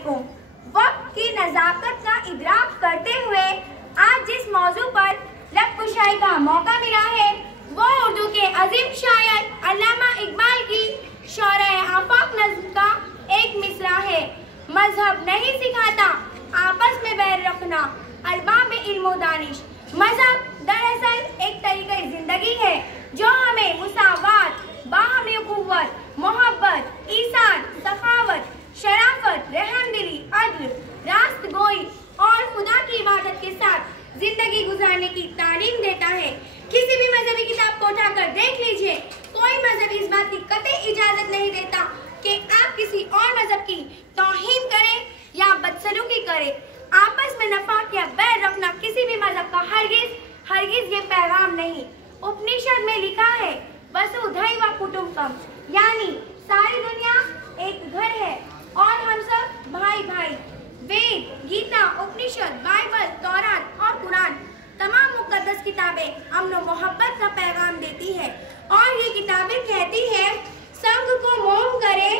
वालेकुम। वक्त की नज़ाकत का इदराक करते हुए आज जिस मौजू पर लब कुशाई का मौका मिला है वो उर्दू के अजीम शायर अल्लामा इकबाल की शौराए आफाक नज़्म का एक मिसरा है। मजहब नहीं सिखाता आपस में बैर रखना अरबाब इल्म दानिश। मजहब दरअसल एक तरीक़े ज़िंदगी है जो हमें मुसावात, बाहमी कुव्वत, मोहब्बत, ईसान, सखावत, शराफत, रहमदिली, अदल, रास्तगोई और खुदा की इबादत के साथ जिंदगी गुजारने की तालीम देता है। किसी भी मजहबी किताब को उठाकर देख लीजिए, कोई मजहब इस बात की कतई इजाजत नहीं देता कि आप किसी और मजहब की तौहीन करें या बदसलूकी करें। आपस में नफाक या बैर रखना किसी भी मजहब का हरगिज ये पैगाम नहीं। उपनिषद में लिखा है वसुधैव कुटुम्बकम, यानी सारी दुनिया एक घर है और हम सब भाई भाई। वेद, गीता, उपनिषद, बाइबल, तौरात और कुरान तमाम मुकद्दस किताबें अमन और मोहब्बत का पैगाम देती है और ये किताबें कहती है संग को मोम करे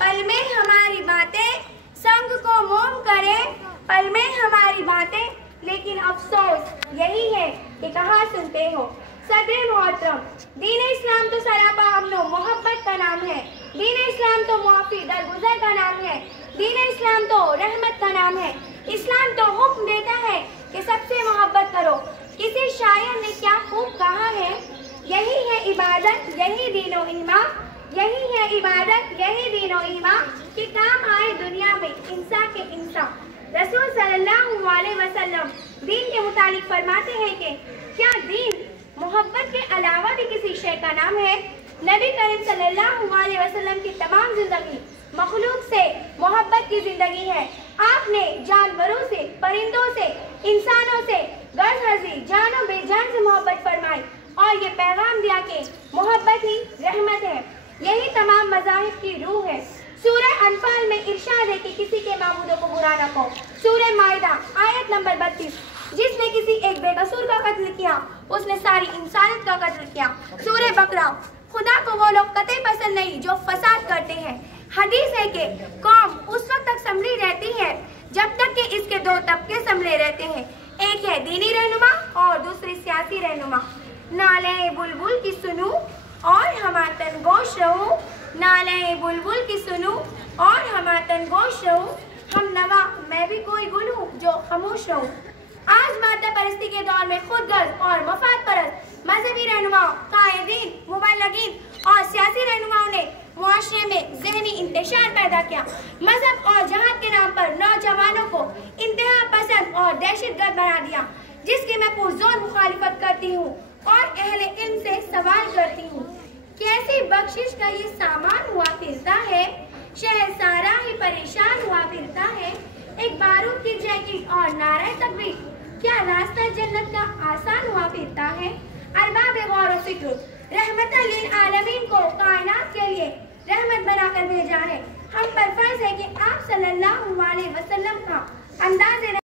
पल में हमारी बातें, संग को मोम करे पल में हमारी बातें। लेकिन अफसोस यही है कि कहाँ सुनते हो। सदर मोहतरम, दीन इस्लाम तो सरापा अमन और मोहब्बत का नाम है। दीन इस्लाम तो मुआफी दरगुजर का नाम है। दीन इस्लाम तो रहमत का नाम है। इस्लाम तो हुक्म देता है कि सबसे मोहब्बत करो। किसी शायर ने क्या खूब कहा है, यही है इबादत यही दीनो ईमान, यही है इबादत यही दीनो ईमान कि काम आए दुनिया में इंसान के इंसान। रसूल सल्लल्लाहु अलैहि वसल्लम दीन के मुतालिक फरमाते हैं कि क्या दीन मोहब्बत के अलावा भी किसी शय का नाम है। नबी करीम सल्लल्लाहु अलैहि वसल्लम की तमाम जिंदगी मखलूक से मोहब्बत की जिंदगी है। आपने जानवरों से, परिंदों से, इंसानों से गर्ज हजी जानो बेजान से मोहब्बत फरमाई और ये पैगाम दिया कि मोहब्बत ही रहमत है। यही तमाम मज़ाहिब की रूह है। सूरह अनफाल में इरशाद है कि किसी के माबूदों को बुरा न कहो। सूरह माइदा आयत नंबर 32, जिसने किसी एक बेकसूर का कत्ल किया उसने सारी इंसानियत का कत्ल किया। सूरह बकरा, खुदा को वो लोग कतई पसंद नहीं जो फसाद करते हैं। हदीस है कि कौम उस वक्त तक संभली रहती है जब तक कि इसके दो तबके संभले रहते हैं, एक है दीनी रहनुमा और दूसरी सियासी रहनुमा। नाले बुलबुल की सुनूं और हमातन गोश रहूं, नाले बुलबुल की सुनूं और हमातन गोश रहूं, हम नवा मैं भी कोई गुल हूँ जो खामोश रहूं। आज मादा परस्ती के दौर में खुदगर्ज और मफाद परस्त मजहबी रहनुमाओं, कायदीन, मुबल्लिगीन और सियासी रहनुमाओं ने मुआशरे में ज़हनी इंतशार पैदा किया। मजहब और जहाद के नाम पर नौजवानों को इंतहा पसंद और दहशतगर्द बना दिया, जिसकी मैं पुरजोर मुखालिफत करती हूँ और अहले इल्म से सवाल करती हूँ, कैसी बख्शिश का ये सामान हुआ फिरता है, शहर सारा ही परेशान हुआ फिरता है। एक बारूद की जैकेट और नारे तकबीर, क्या रास्ता जन्नत का आसान हुआ फिरता है। अरबाब गौर व फिक्र, रहमतल लिल आलमीन को कायनात के लिए रहमत बनाकर भेजा है। हम पर फर्ज है कि आप सल्लल्लाहु अलैहि वसल्लम का अंदाज़